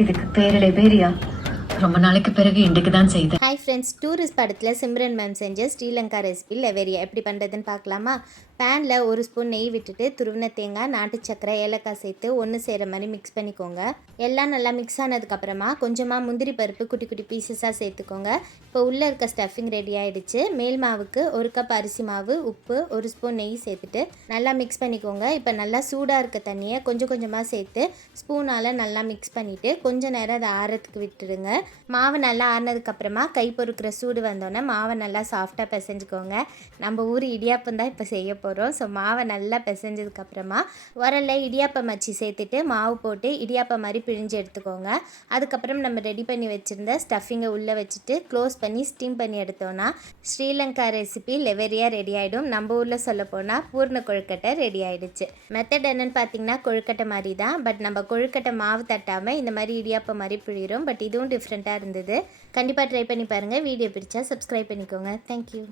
இதுக்கு பேரலை பேரியா ரொம்ப நாளைக்கு பிறகு இன்றைக்கு தான் செய்தேன். ஹாய் ஃப்ரெண்ட்ஸ், டூரிஸ்ட் படத்தில் சிம்ரன் மேம் செஞ்ச ஸ்ரீலங்கா ரெசிபி லெவேரியா எப்படி பண்ணுறதுன்னு பார்க்கலாமா? பேனில் 1 ஸ்பூன் நெய் விட்டுட்டு துருவின தேங்காய், நாட்டு சக்கரை, ஏலக்காய் சேர்த்து ஒன்று சேர மாதிரி மிக்ஸ் பண்ணிக்கோங்க. எல்லாம் நல்லா மிக்ஸ் ஆனதுக்கப்புறமா கொஞ்சமாக முந்திரி பருப்பு குட்டி குட்டி பீசஸாக சேர்த்துக்கோங்க. இப்போ உள்ளே இருக்க ஸ்டஃபிங் ரெடி ஆகிடுச்சு. மேல் மாவுக்கு 1 கப் அரிசி மாவு, உப்பு, 1 ஸ்பூன் நெய் சேர்த்துட்டு நல்லா மிக்ஸ் பண்ணிக்கோங்க. இப்போ நல்லா சூடாக இருக்க தண்ணியை கொஞ்சம் கொஞ்சமாக சேர்த்து ஸ்பூனால் நல்லா மிக்ஸ் பண்ணிவிட்டு கொஞ்சம் நேரம் அதை ஆறத்துக்கு விட்டுடுங்க. மாவு நல்லா ஆறினதுக்கப்புறமா கை பொறுக்கிற சூடு வந்தோடனே மாவை நல்லா சாஃப்டாக பிசைஞ்சுக்கோங்க. நம்ம ஊர் இடியாப்பம் தான் இப்போ செய்ய போகிறோம். ஸோ மாவை நல்லா பிசைஞ்சதுக்கப்புறமா உரலில் இடியாப்பம் மச்சி சேர்த்துட்டு மாவு போட்டு இடியாப்பம் மாதிரி பிழிஞ்சு எடுத்துக்கோங்க. அதுக்கப்புறம் நம்ம ரெடி பண்ணி வச்சுருந்த ஸ்டஃபிங்கை உள்ளே வச்சுட்டு க்ளோஸ் பண்ணி ஸ்டீம் பண்ணி எடுத்தோன்னா ஸ்ரீலங்கா ரெசிபி லெவேரியா ரெடி ஆகிடும். நம்ம ஊரில் சொல்ல போனால் பூர்ண கொழுக்கட்டை ரெடி ஆகிடுச்சு. மெத்தட் என்னென்னு பார்த்தீங்கன்னா கொழுக்கட்டை மாதிரி தான். பட் நம்ம கொழுக்கட்டை மாவு தட்டாமல் இந்த மாதிரி இடியாப்பம் மாதிரி பிழிகிறோம். பட் இதுவும் டிஃப்ரெண்ட்டாக இருந்தது. கண்டிப்பாக ட்ரை பண்ணி பாருங்கள். வீடியோ பிடிச்சா சப்ஸ்கிரைப் பண்ணிக்கோங்க. தேங்க்யூ.